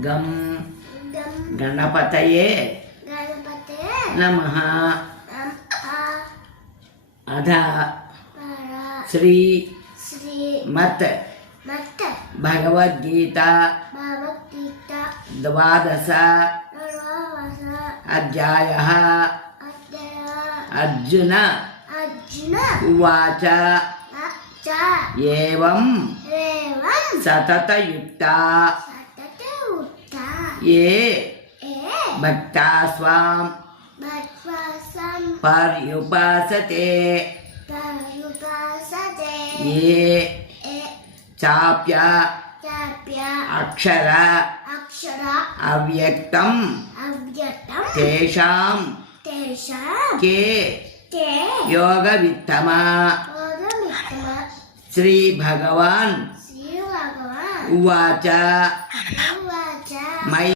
गं गणपतये नमः अध श्री मत् भगवद्गीता द्वादश अध्यायः अर्जुन उवाच एवं सततयुक्ता ये भक्ता स्वां पर्युपासते ये चाप्य अक्षर अव्यक्तं तेषां के योगवित्तमा श्री भगवान उवाच मयि